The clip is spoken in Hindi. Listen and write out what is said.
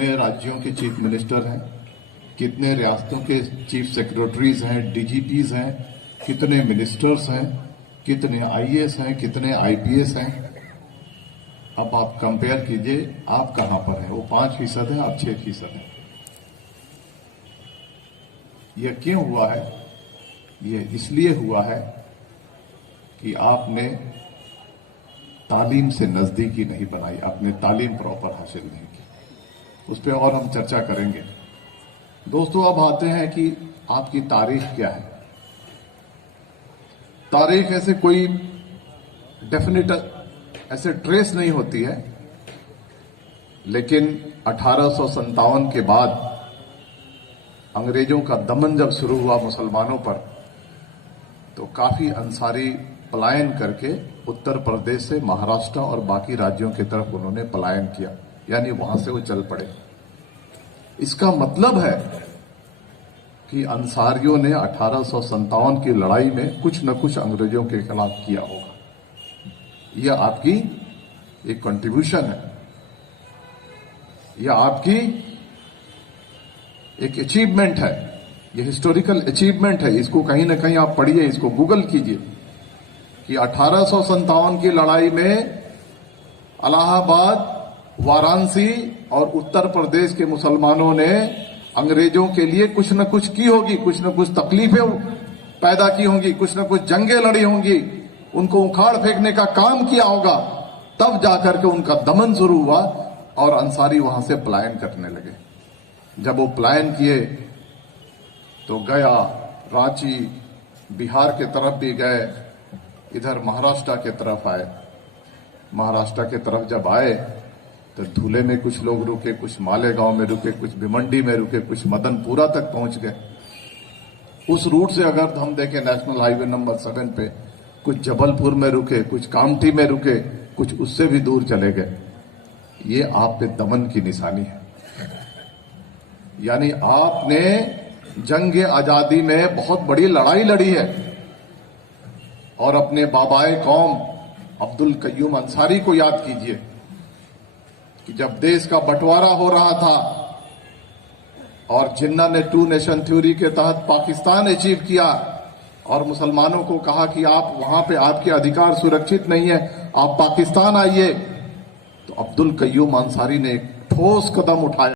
कितने राज्यों के चीफ मिनिस्टर हैं, कितने रियासतों के चीफ सेक्रेटरीज हैं, डीजीपीज हैं, कितने मिनिस्टर्स हैं, कितने आईएएस हैं, कितने आईपीएस हैं। अब आप कंपेयर कीजिए, आप कहां पर हैं। वो 5% है, आप 6% हैं। यह क्यों हुआ है? यह इसलिए हुआ है कि आपने तालीम से नजदीकी नहीं बनाई, आपने तालीम प्रॉपर हासिल नहीं की। उस पर और हम चर्चा करेंगे। दोस्तों, अब आते हैं कि आपकी तारीख क्या है। तारीख ऐसे कोई डेफिनेट ऐसे ट्रेस नहीं होती है, लेकिन 1857 के बाद अंग्रेजों का दमन जब शुरू हुआ मुसलमानों पर, तो काफी अंसारी पलायन करके उत्तर प्रदेश से महाराष्ट्र और बाकी राज्यों की तरफ उन्होंने पलायन किया, यानी वहां से वो चल पड़े। इसका मतलब है कि अंसारियों ने 1857 की लड़ाई में कुछ न कुछ अंग्रेजों के खिलाफ किया होगा। यह आपकी एक कंट्रीब्यूशन है, यह आपकी एक अचीवमेंट है, यह हिस्टोरिकल अचीवमेंट है। इसको कहीं ना कहीं आप पढ़िए, इसको गूगल कीजिए कि 1857 की लड़ाई में इलाहाबाद, वाराणसी और उत्तर प्रदेश के मुसलमानों ने अंग्रेजों के लिए कुछ न कुछ की होगी, कुछ न कुछ तकलीफें पैदा की होंगी, कुछ न कुछ जंगें लड़ी होंगी, उनको उखाड़ फेंकने का काम किया होगा। तब जाकर के उनका दमन शुरू हुआ और अंसारी वहां से पलायन करने लगे। जब वो पलायन किए तो गया, रांची, बिहार के तरफ भी गए, इधर महाराष्ट्र के तरफ आए। महाराष्ट्र के तरफ जब आए तो धूले में कुछ लोग रुके, कुछ मालेगांव में रुके, कुछ भिवंडी में रुके, कुछ मदनपुरा तक पहुंच गए। उस रूट से अगर हम देखें नेशनल हाईवे नंबर 7 पे, कुछ जबलपुर में रुके, कुछ कामठी में रुके, कुछ उससे भी दूर चले गए। ये आप पे दमन की निशानी है। यानी आपने जंग आजादी में बहुत बड़ी लड़ाई लड़ी है और अपने बाबाए कौम अब्दुल कय्यूम अंसारी को याद कीजिए कि जब देश का बंटवारा हो रहा था और जिन्ना ने 2 नेशन थ्योरी के तहत पाकिस्तान अचीव किया और मुसलमानों को कहा कि आप वहां पे आपके अधिकार सुरक्षित नहीं है, आप पाकिस्तान आइए, तो अब्दुल कय्यूम अंसारी ने एक ठोस कदम उठाया।